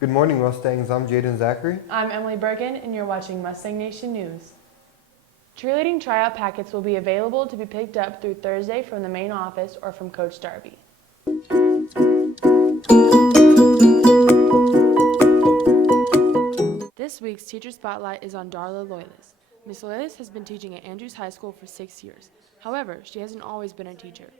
Good morning, Mustangs. I'm Jaden Zachary. I'm Emily Bergen, and you're watching Mustang Nation News. Cheerleading tryout packets will be available to be picked up through Thursday from the main office or from Coach Darby. This week's Teacher Spotlight is on Darla Loyalist. Miss Loyalist has been teaching at Andrews High School for 6 years. However, she hasn't always been a teacher.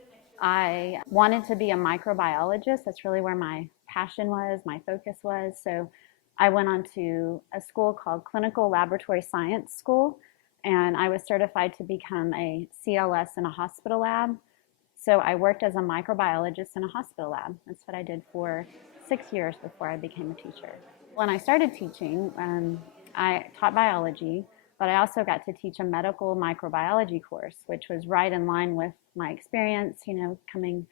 I wanted to be a microbiologist. That's really where my passion was, my focus was. So I went on to a school called Clinical Laboratory Science School, and I was certified to become a CLS in a hospital lab. So I worked as a microbiologist in a hospital lab. That's what I did for 6 years before I became a teacher. When I started teaching, I taught biology, but I also got to teach a medical microbiology course, which was right in line with my experience, coming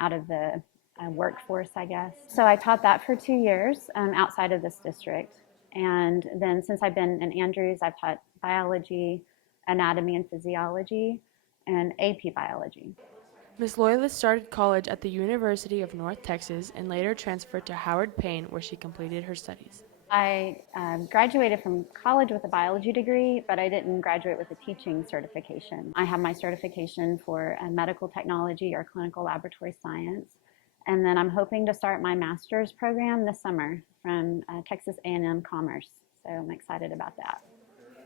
out of the workforce, I guess. So I taught that for 2 years outside of this district. And then since I've been in Andrews, I've taught biology, anatomy and physiology, and AP biology. Miss Loyalist started college at the University of North Texas and later transferred to Howard Payne, where she completed her studies. I graduated from college with a biology degree, but I didn't graduate with a teaching certification. I have my certification for medical technology or clinical laboratory science, and then I'm hoping to start my master's program this summer from Texas A&M Commerce, so I'm excited about that.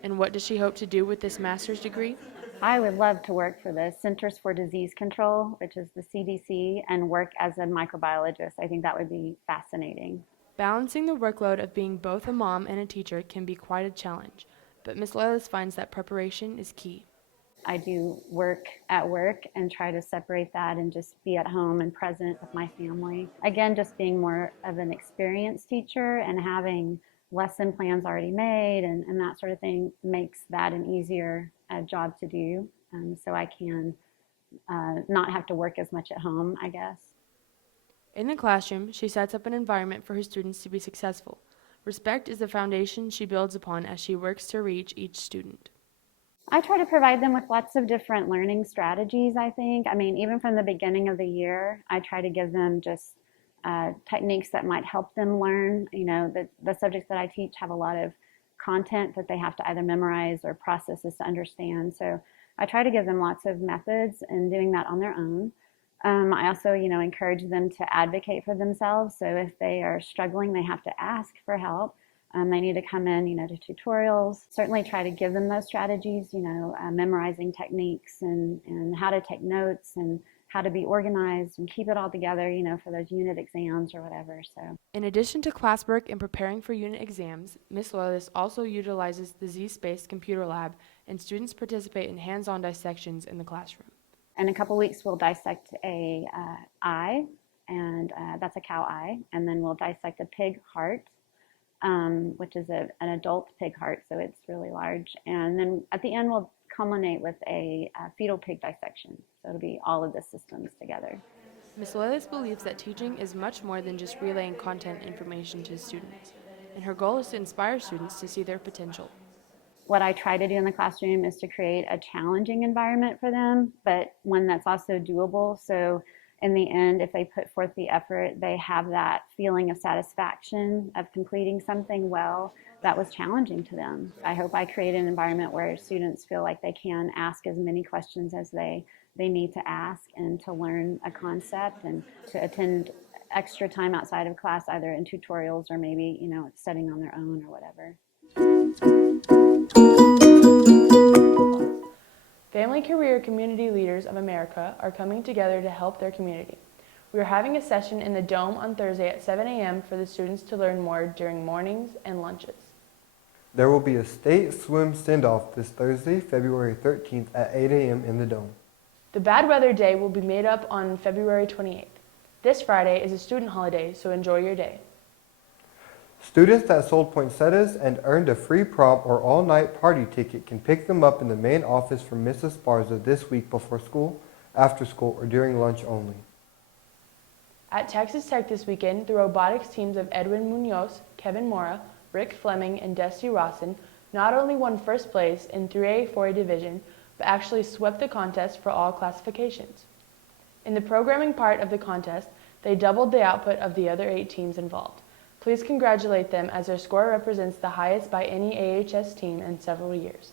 And what does she hope to do with this master's degree? I would love to work for the Centers for Disease Control, which is the CDC, and work as a microbiologist. I think that would be fascinating. Balancing the workload of being both a mom and a teacher can be quite a challenge, but Miss Loyalist finds that preparation is key. I do work at work and try to separate that and just be at home and present with my family. Again, just being more of an experienced teacher and having lesson plans already made and that sort of thing makes that an easier job to do. So I can not have to work as much at home, I guess. In the classroom, she sets up an environment for her students to be successful. Respect is the foundation she builds upon as she works to reach each student. I try to provide them with lots of different learning strategies, I think. I mean, even from the beginning of the year, I try to give them just techniques that might help them learn. The subjects that I teach have a lot of content that they have to either memorize or processes to understand. So I try to give them lots of methods and doing that on their own. I also, encourage them to advocate for themselves. So if they are struggling, they have to ask for help. They need to come in, to tutorials. Certainly try to give them those strategies, memorizing techniques and how to take notes and how to be organized and keep it all together, for those unit exams or whatever. So, in addition to classwork and preparing for unit exams, Miss Loyalist also utilizes the Z-Space computer lab, and students participate in hands-on dissections in the classroom. In a couple weeks, we'll dissect a eye, and that's a cow eye, and then we'll dissect a pig heart, which is an adult pig heart, so it's really large. And then at the end, we'll culminate with a fetal pig dissection. So it'll be all of the systems together. Ms. Loyalist believes that teaching is much more than just relaying content information to students, and her goal is to inspire students to see their potential. What I try to do in the classroom is to create a challenging environment for them, but one that's also doable. So in the end, if they put forth the effort, they have that feeling of satisfaction of completing something well that was challenging to them. I hope I create an environment where students feel like they can ask as many questions as they need to ask and to learn a concept and to attend extra time outside of class, either in tutorials or maybe, studying on their own or whatever. Family Career Community Leaders of America are coming together to help their community. We are having a session in the Dome on Thursday at 7 a.m. for the students to learn more during mornings and lunches. There will be a state swim send-off this Thursday, February 13th at 8 a.m. in the Dome. The Bad Weather Day will be made up on February 28th. This Friday is a student holiday, so enjoy your day. Students that sold poinsettias and earned a free prom or all-night party ticket can pick them up in the main office from Mrs. Sparza this week before school, after school, or during lunch only. At Texas Tech this weekend, the robotics teams of Edwin Munoz, Kevin Mora, Rick Fleming, and Dusty Rawson not only won first place in 3A 4A division, but actually swept the contest for all classifications. In the programming part of the contest, they doubled the output of the other 8 teams involved. Please congratulate them as their score represents the highest by any AHS team in several years.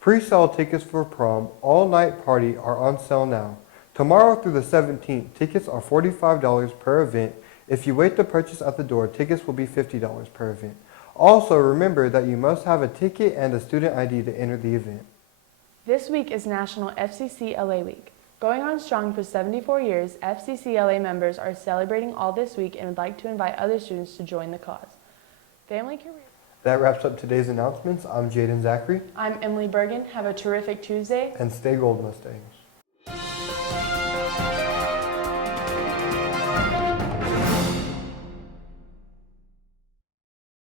Pre-sale tickets for prom all-night party are on sale now. Tomorrow through the 17th, tickets are $45 per event. If you wait to purchase at the door, tickets will be $50 per event. Also, remember that you must have a ticket and a student ID to enter the event. This week is National FCCLA Week. Going on strong for 74 years, FCCLA members are celebrating all this week and would like to invite other students to join the cause. Family career. That wraps up today's announcements. I'm Jaden Zachary. I'm Emily Bergen. Have a terrific Tuesday. And stay gold, Mustangs.